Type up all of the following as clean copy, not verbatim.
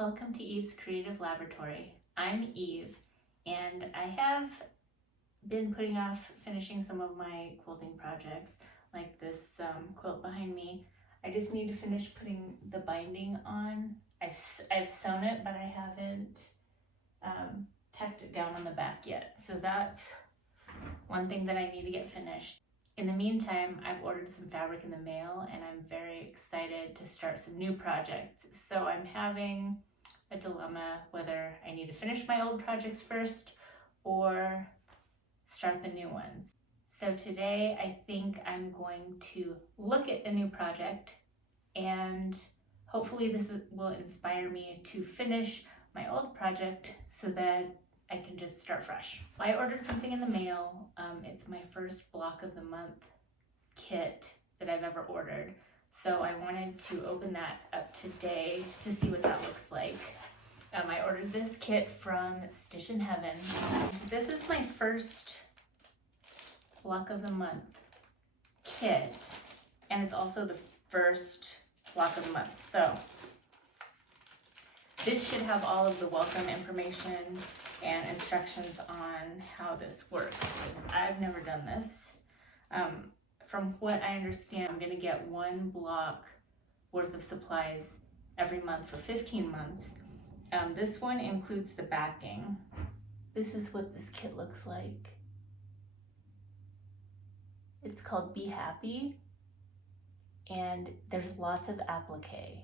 Welcome to Eve's Creative Laboratory. I'm Eve, and I have been putting off finishing some of my quilting projects, like this quilt behind me. I just need to finish putting the binding on. I've sewn it, but I haven't tacked it down on the back yet. So that's one thing that I need to get finished. In the meantime, I've ordered some fabric in the mail, and I'm very excited to start some new projects. So I'm having a dilemma whether I need to finish my old projects first or start the new ones. So today I think I'm going to look at a new project, and hopefully this will inspire me to finish my old project so that I can just start fresh. I ordered something in the mail. It's my first block of the month kit that I've ever ordered. So I wanted to open that up today to see what that looks like. I ordered this kit from Stitchin Heaven. This is my first block of the month kit, and it's also the first block of the month. So this should have all of the welcome information and instructions on how this works, because I've never done this. From what I understand, I'm going to get one block worth of supplies every month for 15 months. This one includes the backing. This is what this kit looks like. It's called Be Happy, and there's lots of applique.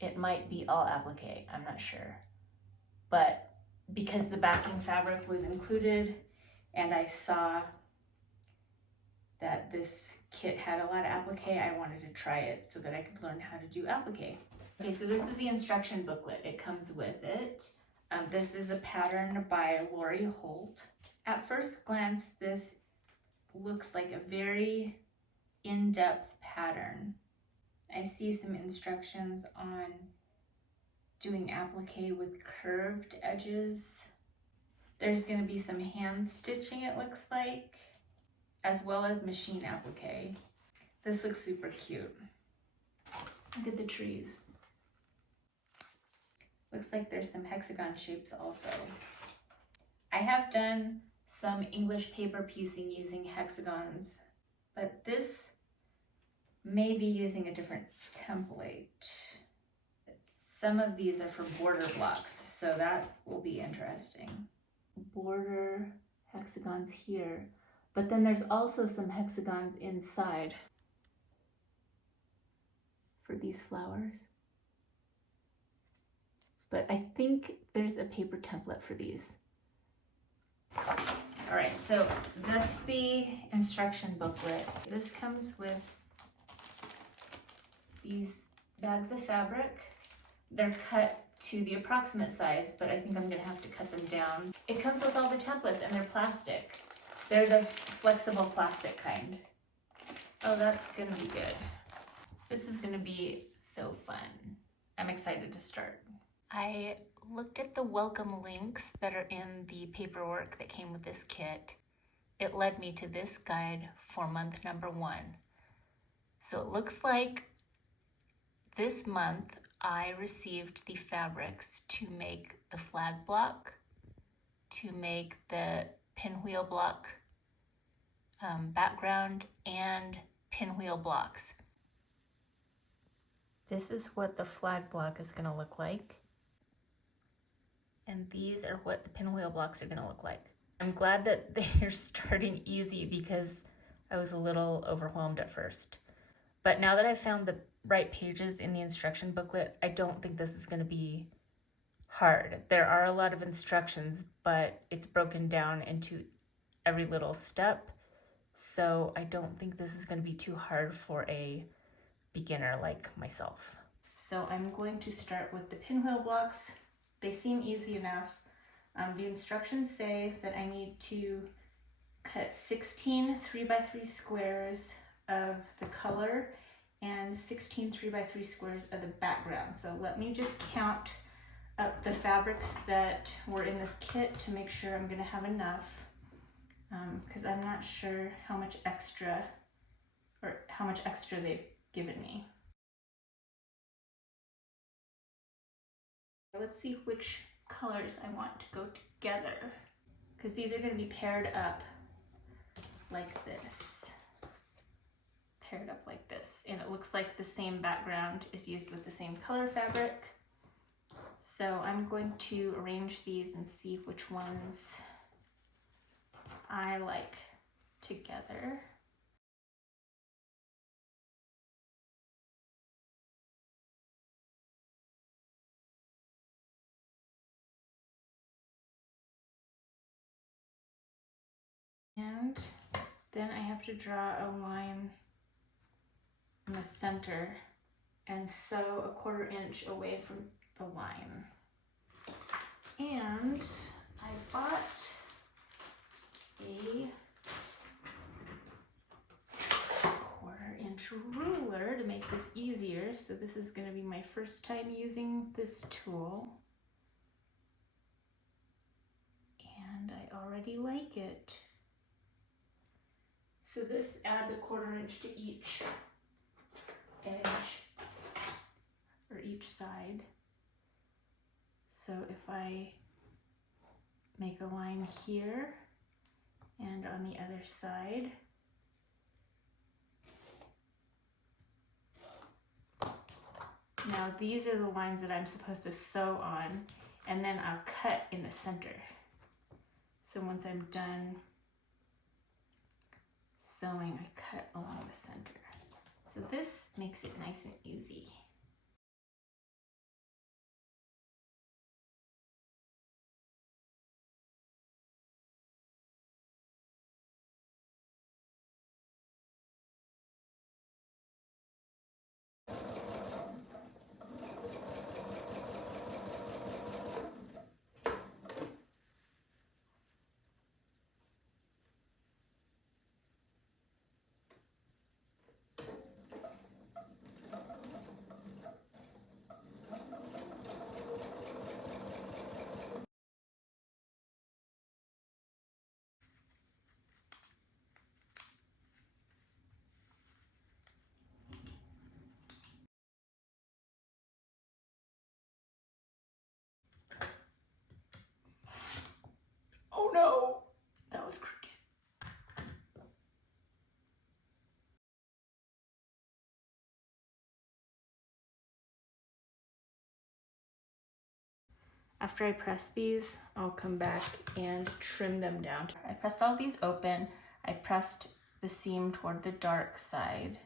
It might be all applique, I'm not sure. But because the backing fabric was included, and I saw that this kit had a lot of applique, I wanted to try it so that I could learn how to do applique. Okay, so this is the instruction booklet. It comes with it. This is a pattern by Holt. At first glance, this looks like a very in-depth pattern. I see some instructions on doing applique with curved edges. There's going to be some hand stitching, it looks like, as well as machine applique. This looks super cute. Look at the trees. Looks like there's some hexagon shapes also. I have done some English paper piecing using hexagons, but this may be using a different template. Some of these are for border blocks, so that will be interesting. Border hexagons here, but then there's also some hexagons inside for these flowers. But I think there's a paper template for these. All right, so that's the instruction booklet. This comes with these bags of fabric. They're cut to the approximate size, but I think I'm gonna have to cut them down. It comes with all the templates, and they're plastic. They're the flexible plastic kind. Oh, that's gonna be good. This is gonna be so fun. I'm excited to start. I looked at the welcome links that are in the paperwork that came with this kit. It led me to this guide for month number 1. So it looks like this month I received the fabrics to make the flag block, to make the pinwheel block background, and pinwheel blocks. This is what the flag block is going to look like. And these are what the pinwheel blocks are going to look like. I'm glad that they're starting easy because I was a little overwhelmed at first. But now that I've found the right pages in the instruction booklet, I don't think this is going to be hard. There are a lot of instructions, but it's broken down into every little step. So I don't think this is going to be too hard for a beginner like myself. So I'm going to start with the pinwheel blocks. They seem easy enough. The instructions say that I need to cut 16 3x3 squares of the color and 16 3x3 squares of the background. So let me just count up the fabrics that were in this kit to make sure I'm gonna have enough, because I'm not sure how much extra they've given me. Let's see which colors I want to go together, because these are going to be paired up like this. Paired up like this, and it looks like the same background is used with the same color fabric. So I'm going to arrange these and see which ones I like together. And then I have to draw a line in the center and sew a 1/4 inch away from the line. And I bought a 1/4 inch ruler to make this easier. So this is going to be my first time using this tool. And I already like it. So this adds a 1/4 inch to each edge or each side. So if I make a line here and on the other side, now these are the lines that I'm supposed to sew on, and then I'll cut in the center. So once I'm done sewing, I cut along the center. So this makes it nice and easy. Oh no, that was crooked. After I press these, I'll come back and trim them down. I pressed all these open. I pressed the seam toward the dark side.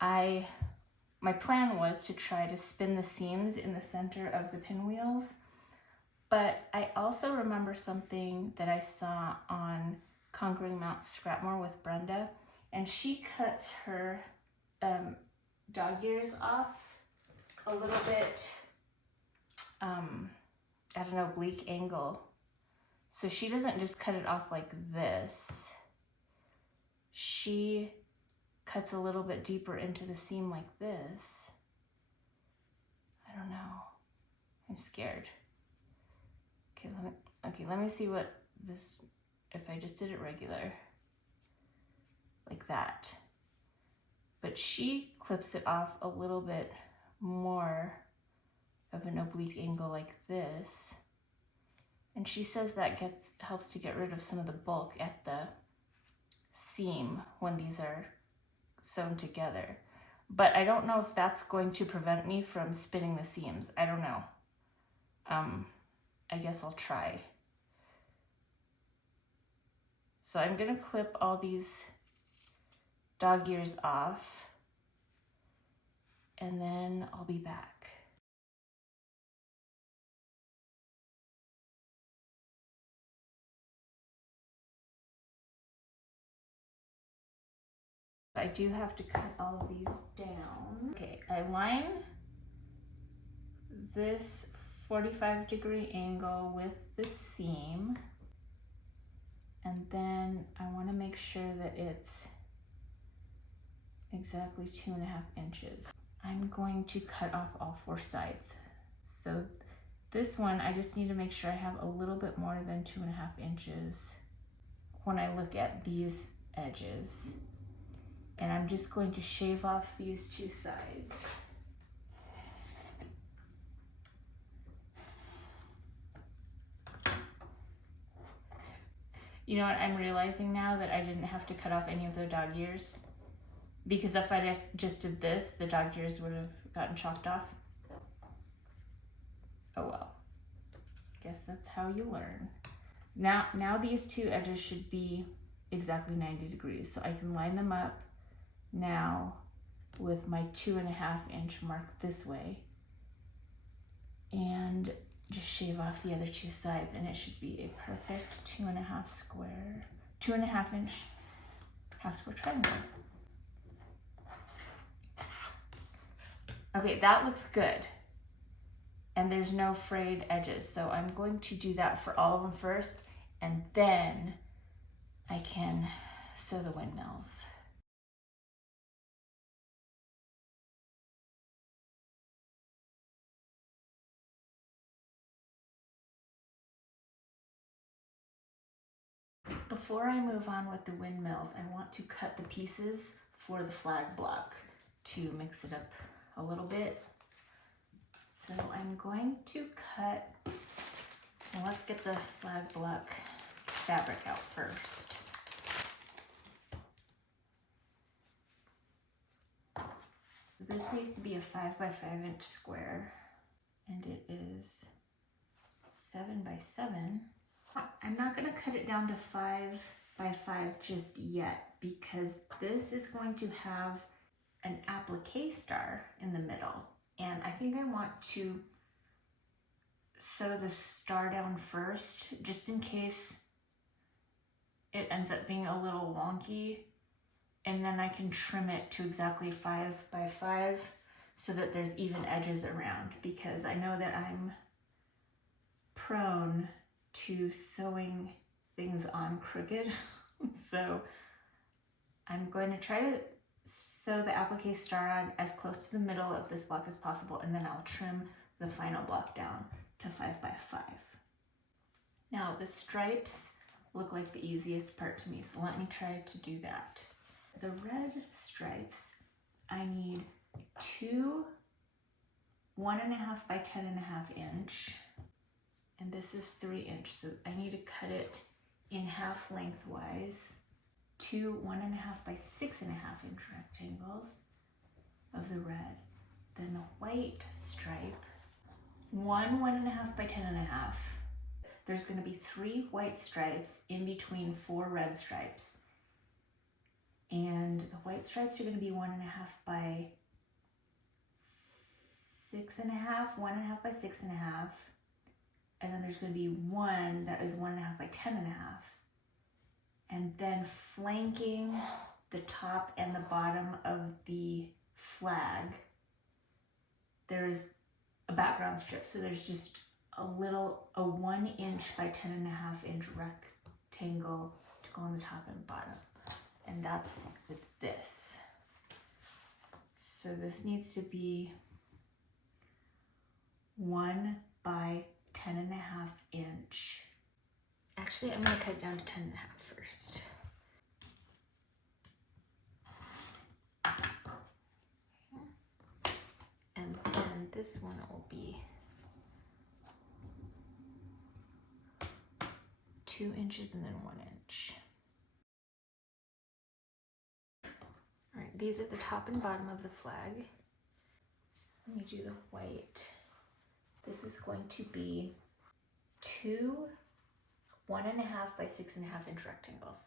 My plan was to try to spin the seams in the center of the pinwheels, but I also remember something that I saw on Conquering Mount Scrapmore with Brenda, and she cuts her dog ears off a little bit at an oblique angle. So she doesn't just cut it off like this. She cuts a little bit deeper into the seam like this. I don't know. I'm scared. Okay, let me see what this, if I just did it regular, like that. But she clips it off a little bit more of an oblique angle like this. And she says that helps to get rid of some of the bulk at the seam when these are sewn together. But I don't know if that's going to prevent me from spinning the seams. I don't know. I guess I'll try. So I'm gonna clip all these dog ears off, and then I'll be back. I do have to cut all of these down. Okay, I line this 45-degree angle with the seam, and then I want to make sure that it's exactly 2.5 inches. I'm going to cut off all 4 sides. So this one, I just need to make sure I have a little bit more than 2.5 inches when I look at these edges. And I'm just going to shave off these 2 sides. You know what I'm realizing now? That I didn't have to cut off any of the dog ears. Because if I just did this, the dog ears would have gotten chopped off. Oh well. Guess that's how you learn. Now these two edges should be exactly 90 degrees. So I can line them up now with my 2.5 inch mark this way. And just shave off the other two sides, and it should be a perfect 2.5 inch half square triangle. Okay, that looks good. And there's no frayed edges. So I'm going to do that for all of them first, and then I can sew the windmills. Before I move on with the windmills, I want to cut the pieces for the flag block to mix it up a little bit. So I'm going to cut, well, let's get the flag block fabric out first. This needs to be a 5 by 5 inch square, and it is 7 by 7. I'm not going to cut it down to 5 by 5 just yet, because this is going to have an applique star in the middle, and I think I want to sew the star down first, just in case it ends up being a little wonky, and then I can trim it to exactly 5 by 5 so that there's even edges around, because I know that I'm prone to sewing things on crooked. So I'm going to try to sew the applique star on as close to the middle of this block as possible, and then I'll trim the final block down to 5 by 5. Now the stripes look like the easiest part to me, so let me try to do that. The red stripes, I need 2 1.5 by 10.5 inch, and this is 3 inch, so I need to cut it in half lengthwise. 2 1.5 by 6.5 inch rectangles of the red. Then the white stripe, 1.5 by 10.5. There's going to be 3 white stripes in between 4 red stripes. And the white stripes are going to be 1.5 by 6.5, 1.5 by 6.5. And then there's going to be one that is 1.5 by 10.5. And then flanking the top and the bottom of the flag, there's a background strip. So there's just a 1 inch by 10.5 inch rectangle to go on the top and bottom. And that's with this. So this needs to be 1 by 10.5 inch. Actually, I'm gonna cut it down to 10.5 first. And then this one will be 2 inches and then 1 inch. All right, these are the top and bottom of the flag. Let me do the white. This is going to be 2 1.5 by 6.5 inch rectangles.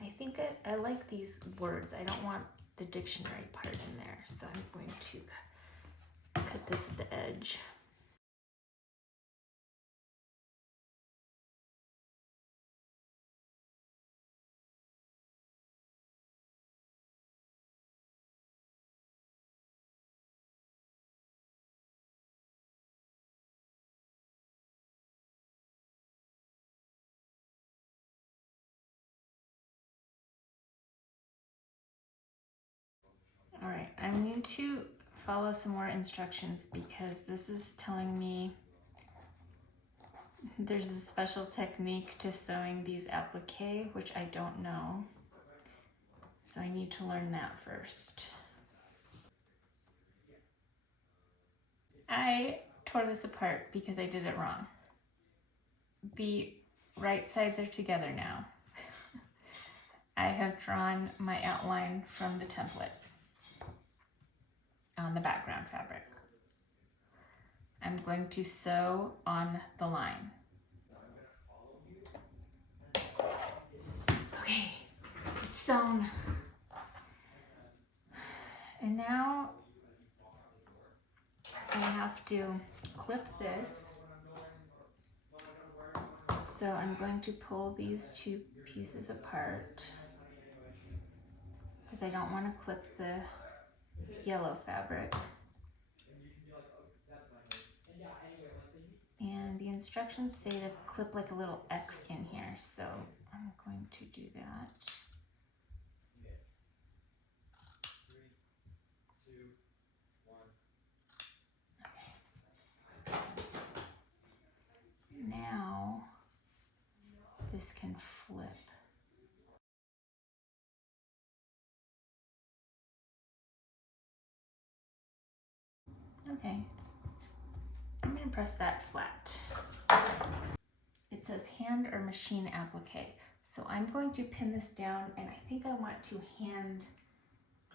I think I like these words. I don't want the dictionary part in there, so I'm going to cut this at the edge. All right, I'm going to follow some more instructions because this is telling me there's a special technique to sewing these applique, which I don't know. So I need to learn that first. I tore this apart because I did it wrong. the right sides are together now. I have drawn my outline from the template on the background fabric. I'm going to sew on the line. Okay, it's sewn. And now I have to clip this. So I'm going to pull these two pieces apart because I don't want to clip the yellow fabric. And the instructions say to clip like a little X in here, so I'm going to do that. Okay. Now this can flip. Okay, I'm going to press that flat. It says hand or machine applique. So I'm going to pin this down, and I think I want to hand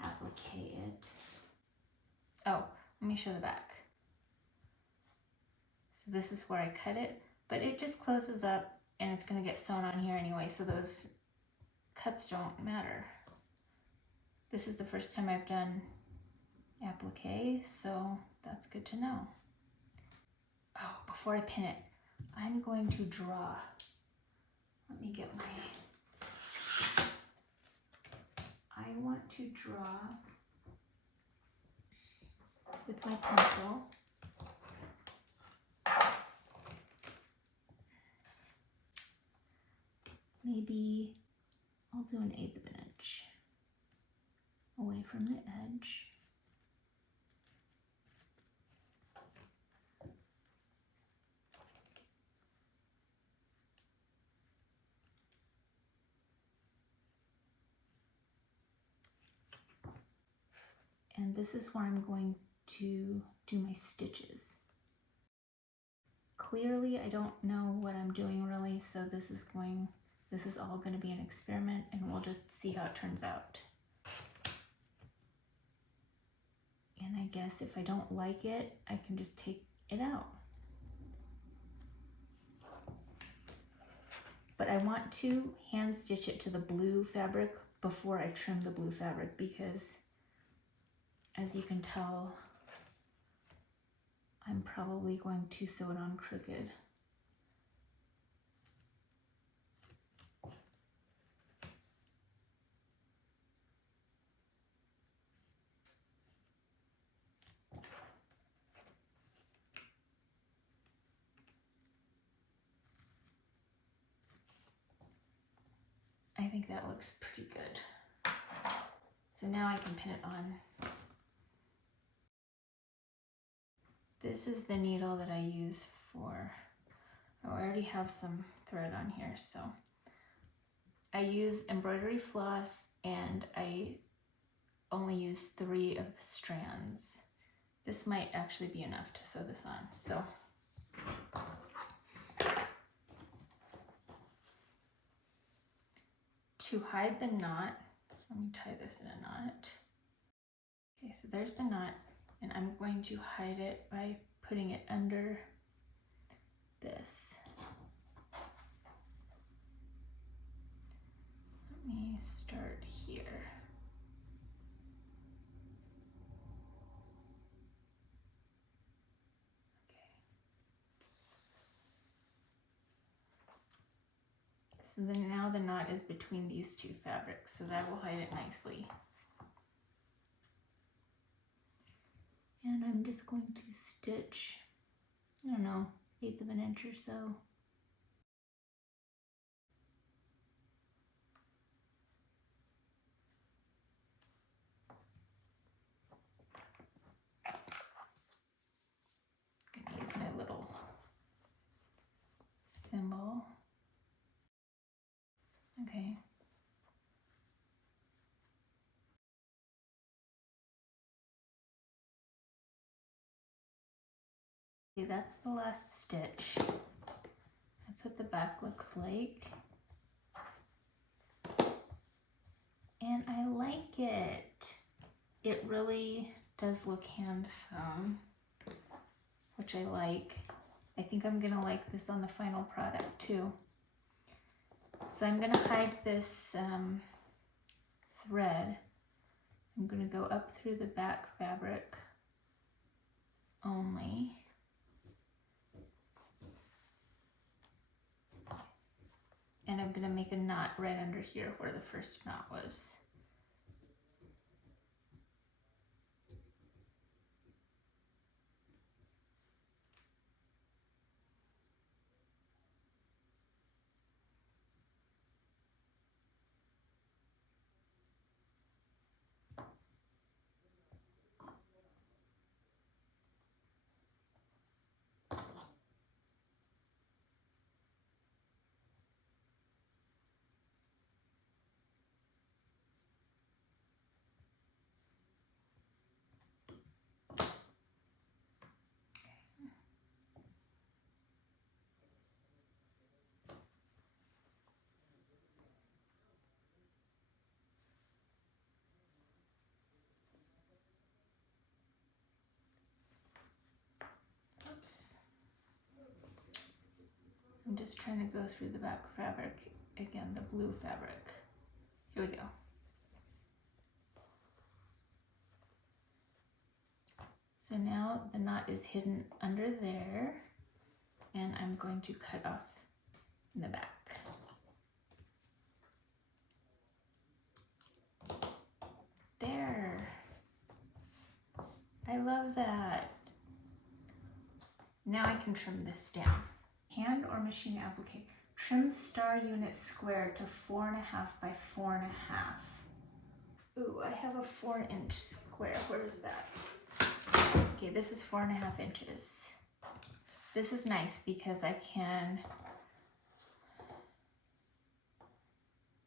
applique it. Oh, let me show the back. So this is where I cut it, but it just closes up and it's going to get sewn on here anyway, so those cuts don't matter. This is the first time I've done applique, so that's good to know. Oh, before I pin it, I'm going to draw. Let me get my... I want to draw with my pencil. Maybe I'll do 1/8 of an inch away from the edge. And this is where I'm going to do my stitches. Clearly, I don't know what I'm doing really, so this is all going to be an experiment, and we'll just see how it turns out. And I guess if I don't like it, I can just take it out. But I want to hand stitch it to the blue fabric before I trim the blue fabric, because as you can tell, I'm probably going to sew it on crooked. I think that looks pretty good. So now I can pin it on. This is the needle that I use for, oh, I already have some thread on here, so I use embroidery floss, and I only use 3 of the strands. This might actually be enough to sew this on, so. To hide the knot, let me tie this in a knot. Okay, so there's the knot, and I'm going to hide it by putting it under this. Let me start here. Okay. So then now the knot is between these 2 fabrics, so that will hide it nicely. And I'm just going to stitch, I don't know, 1/8 of an inch or so. I'm gonna use my little thimble. Okay. Okay, that's the last stitch. I That's what the back looks like. And I like it. It really does look handsome, which I like. I think I'm gonna like this on the final product too. So I'm gonna hide this thread. I'm gonna go up through the back fabric only. And I'm gonna make a knot right under here where the first knot was. Oops. I'm just trying to go through the back fabric again, the blue fabric. Here we go. So now the knot is hidden under there, and I'm going to cut off in the back. There. I love that. Now I can trim this down. Hand or machine applique. Trim star unit square to 4.5 by 4.5. Ooh, I have a 4-inch square. Where is that? Okay, this is 4.5 inches. This is nice because I can,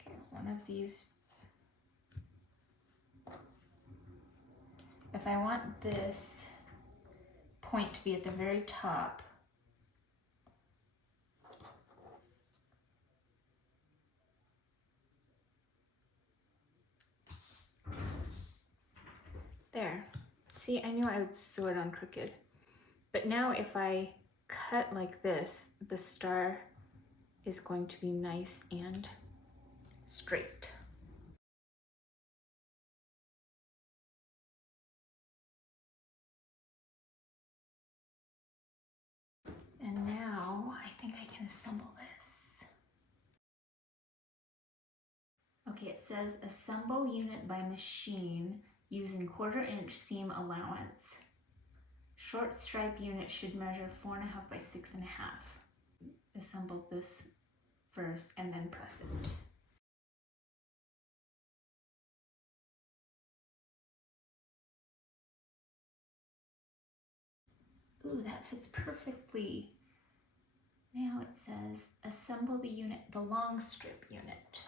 okay, one of these, if I want this point to be at the very top, there. See, I knew I would sew it on crooked. But now if I cut like this, the star is going to be nice and straight. And now I think I can assemble this. Okay, it says assemble unit by machine using 1/4 inch seam allowance. Short stripe unit should measure 4.5 by 6.5. Assemble this first and then press it. Ooh, that fits perfectly. Now it says assemble the unit, the long strip unit.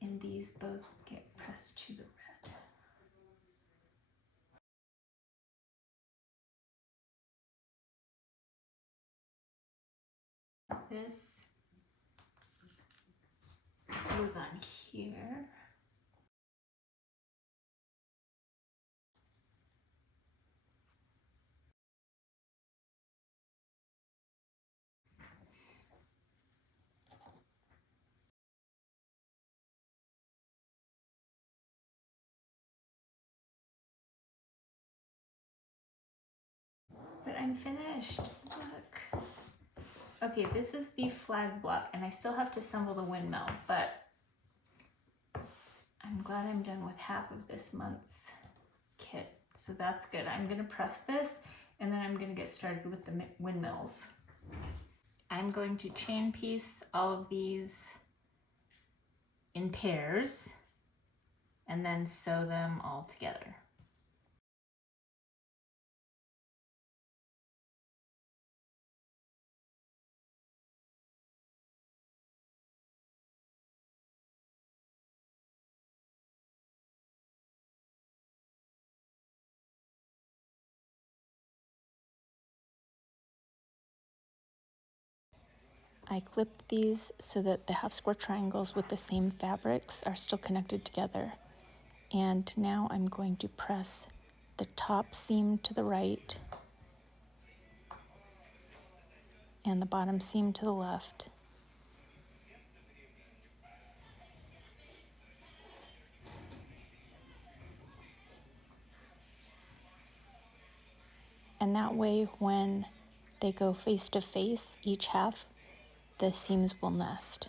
And these both get pressed to the red. This goes on here. But I'm finished, look. Okay, this is the flag block and I still have to assemble the windmill, but I'm glad I'm done with half of this month's kit. So that's good. I'm gonna press this and then I'm gonna get started with the windmills. I'm going to chain piece all of these in pairs and then sew them all together. I clipped these so that the half square triangles with the same fabrics are still connected together. And now I'm going to press the top seam to the right and the bottom seam to the left. And that way, when they go face to face, each half, the seams will nest.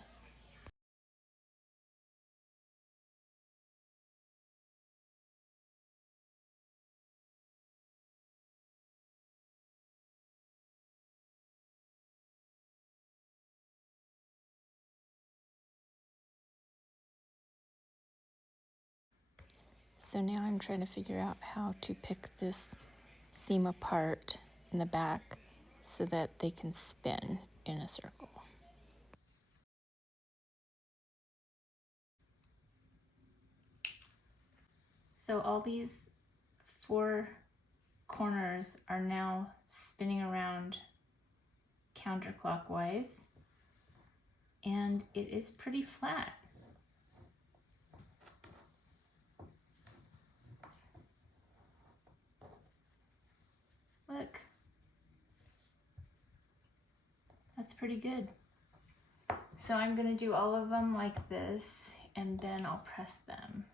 So now I'm trying to figure out how to pick this seam apart in the back so that they can spin in a circle. So all these 4 corners are now spinning around counterclockwise, and it is pretty flat. Look, that's pretty good. So I'm gonna do all of them like this, and then I'll press them.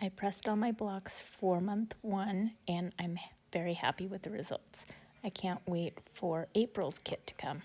I pressed all my blocks for month 1, and I'm very happy with the results. I can't wait for April's kit to come.